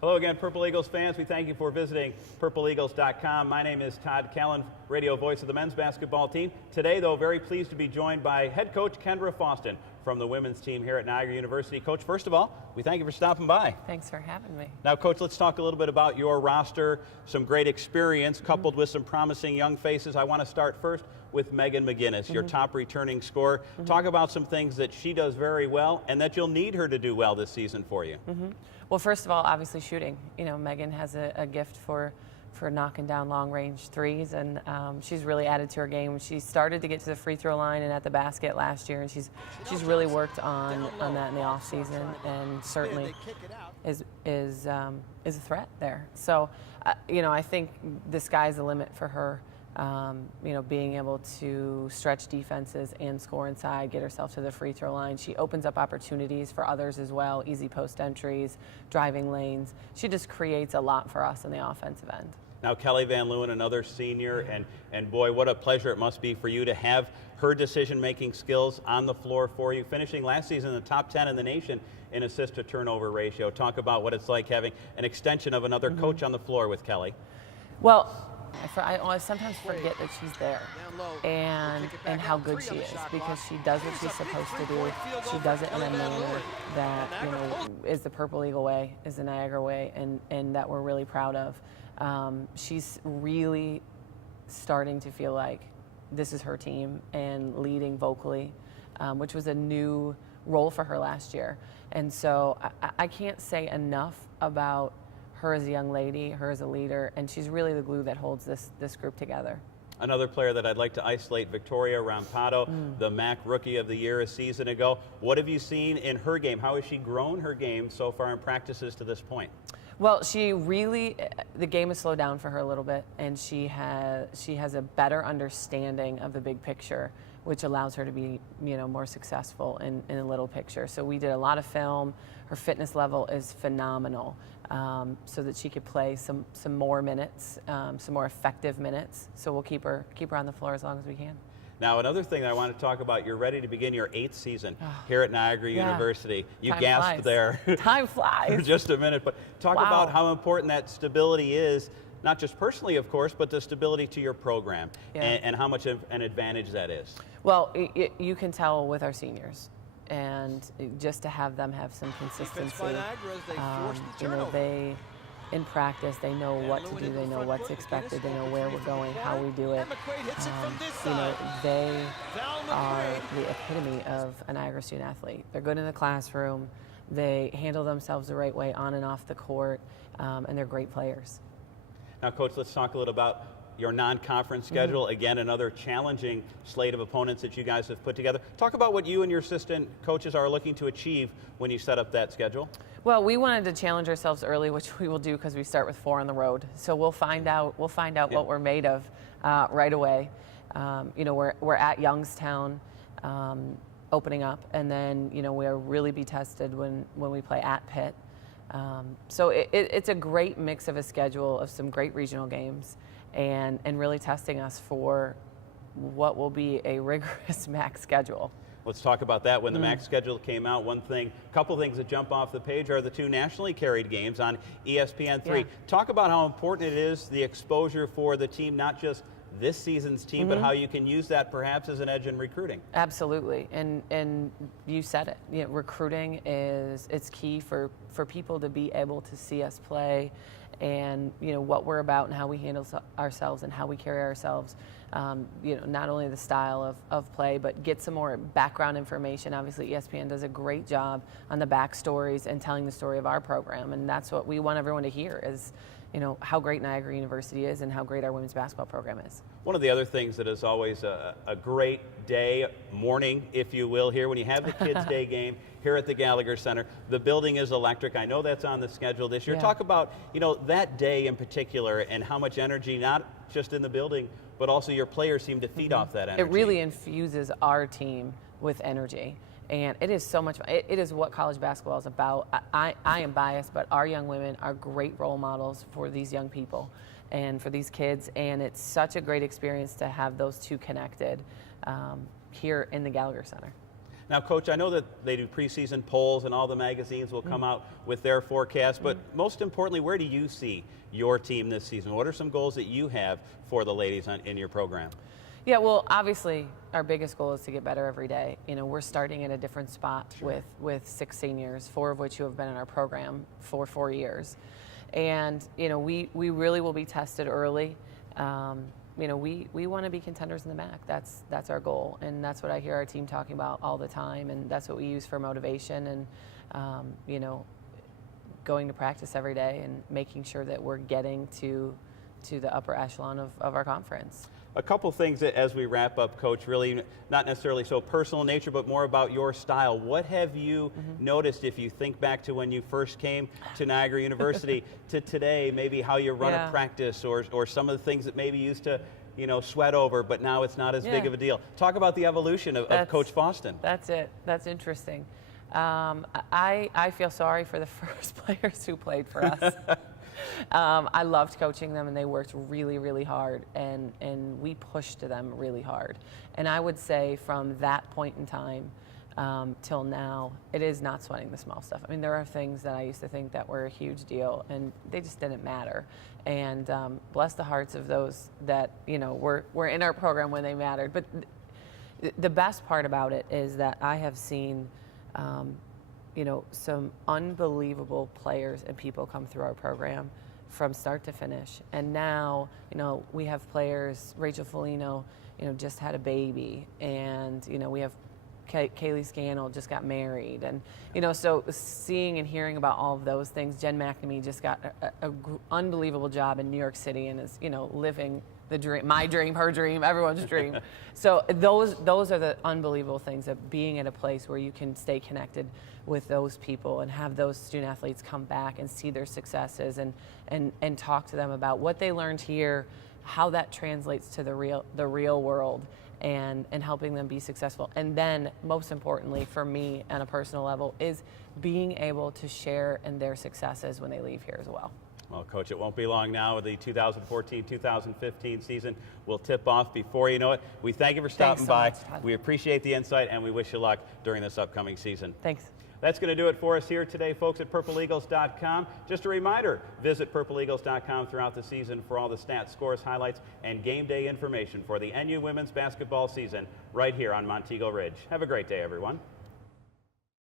Hello again, Purple Eagles fans. We thank you for visiting PurpleEagles.com. My name is Todd Callen, radio voice of the men's basketball team. Today, though, very pleased to be joined by head coach Kendra Faustin from the women's team here at Niagara University. Coach, first of all, we thank you for stopping by. Thanks for having me. Now, Coach, let's talk a little bit about your roster, some great experience coupled with some promising young faces. I want to start first with Megan McGinnis, your top returning scorer. Talk about some things that she does very well and that you'll need her to do well this season for you. Well, first of all, obviously shooting. You know, Megan has a gift for knocking down long-range threes, and she's really added to her game. She started to get to the free throw line and at the basket last year, and she's really worked on that in the off season, and certainly is a threat there. So, you know, I think the sky's the limit for her. You know, being able to stretch defenses and score inside, get herself to the free throw line. She opens up opportunities for others as well, easy post entries, driving lanes. She just creates a lot for us in the offensive end. Now, Kelly Van Leeuwen, another senior, and boy, what a pleasure it must be for you to have her decision-making skills on the floor for you, finishing last season in the top 10 in the nation in assist-to-turnover ratio. Talk about what it's like having an extension of another coach on the floor with Kelly. Well, I sometimes forget that she's there and how good she is, because she does what she's supposed to do. She does it in a manner that, you know, is the Purple Eagle way, is the Niagara way, and that we're really proud of. She's really starting to feel like this is her team and leading vocally, which was a new role for her last year. And so I can't say enough about her as a young lady, her as a leader, and she's really the glue that holds this group together. Another player that I'd like to isolate, Victoria Rampado, the MAC Rookie of the Year a season ago. What have you seen in her game? How has she grown her game so far in practices to this point? Well, the game has slowed down for her a little bit, and she has a better understanding of the big picture, which allows her to be, you know, more successful in the little picture. So we did a lot of film. Her fitness level is phenomenal, so that she could play some more minutes, some more effective minutes. So we'll keep her on the floor as long as we can. Now, another thing that I want to talk about, you're ready to begin your 8th season here at Niagara University. You Time gasped flies. there. Time flies. For just a minute, but talk about how important that stability is, not just personally, of course, but the stability to your program, and how much of an advantage that is. Well, you can tell with our seniors, and just to have them have some consistency. You know, in practice, they know what to do, they know what's expected, they know where we're going, how we do it. You know, they are the epitome of a Niagara student athlete. They're good in the classroom, they handle themselves the right way on and off the court, and they're great players. Now, Coach, let's talk a little about your non-conference schedule. Again, another challenging slate of opponents that you guys have put together. Talk about what you and your assistant coaches are looking to achieve when you set up that schedule. Well, we wanted to challenge ourselves early, which we will do because we start with 4 on the road. So we'll find out what we're made of right away. You know, we're at Youngstown opening up, and then, you know, we'll really be tested when we play at Pitt. So it's a great mix of a schedule of some great regional games, and really testing us for what will be a rigorous MAC schedule. Let's talk about that. When the MAC schedule came out, couple things that jump off the page are the 2 nationally carried games on ESPN3. Talk about how important it is, the exposure for the team, not just this season's team, but how you can use that perhaps as an edge in recruiting. Absolutely, and you said it. You know, recruiting it's key for people to be able to see us play, and, you know, what we're about and how we handle ourselves and how we carry ourselves. You know, not only the style of play, but get some more background information. Obviously, ESPN does a great job on the backstories and telling the story of our program, and that's what we want everyone to hear is, you know, how great Niagara University is and how great our women's basketball program is. One of the other things that is always a great day, morning, if you will, here when you have the Kids Day game here at the Gallagher Center, the building is electric. I know that's on the schedule this year. Talk about, you know, that day in particular and how much energy, not just in the building, but also your players seem to feed off that energy. It really infuses our team with energy. And it is so much fun. It is what college basketball is about. I am biased, but our young women are great role models for these young people and for these kids. And it's such a great experience to have those two connected here in the Gallagher Center. Now, Coach, I know that they do preseason polls and all the magazines will come out with their forecast, but most importantly, where do you see your team this season? What are some goals that you have for the ladies in your program? Yeah, well, obviously, our biggest goal is to get better every day. You know, we're starting at a different spot with 6 seniors, 4 of which who have been in our program for 4 years. And, you know, we really will be tested early. You know, we want to be contenders in the MAC. That's our goal, and that's what I hear our team talking about all the time, and that's what we use for motivation and, you know, going to practice every day and making sure that we're getting to the upper echelon of our conference. A couple things that as we wrap up, Coach, really not necessarily so personal in nature, but more about your style. What have you noticed if you think back to when you first came to Niagara University to today, maybe how you run a practice or some of the things that maybe you used to, you know, sweat over, but now it's not as big of a deal. Talk about the evolution of Coach Faustin. That's it. That's interesting. I feel sorry for the first players who played for us. I loved coaching them, and they worked really, really hard, and we pushed them really hard. And I would say from that point in time till now, it is not sweating the small stuff. I mean, there are things that I used to think that were a huge deal, and they just didn't matter. And bless the hearts of those that, you know, were in our program when they mattered. But the best part about it is that I have seen you know, some unbelievable players and people come through our program from start to finish. And now, you know, we have players, Rachel Folino, you know, just had a baby, and, you know, we have Kaylee Scannell just got married, and, you know, so seeing and hearing about all of those things. Jen McNamee just got a unbelievable job in New York City and is, you know, living the dream, my dream, her dream, everyone's dream. So those are the unbelievable things of being at a place where you can stay connected with those people and have those student athletes come back and see their successes and talk to them about what they learned here, how that translates to the real world, and helping them be successful. And then most importantly for me on a personal level is being able to share in their successes when they leave here as well. Well, Coach, it won't be long now. The 2014-2015 season will tip off before you know it. We thank you for stopping by. We appreciate the insight, and we wish you luck during this upcoming season. Thanks. That's going to do it for us here today, folks, at PurpleEagles.com. Just a reminder, visit PurpleEagles.com throughout the season for all the stats, scores, highlights, and game day information for the NU women's basketball season right here on Montego Ridge. Have a great day, everyone.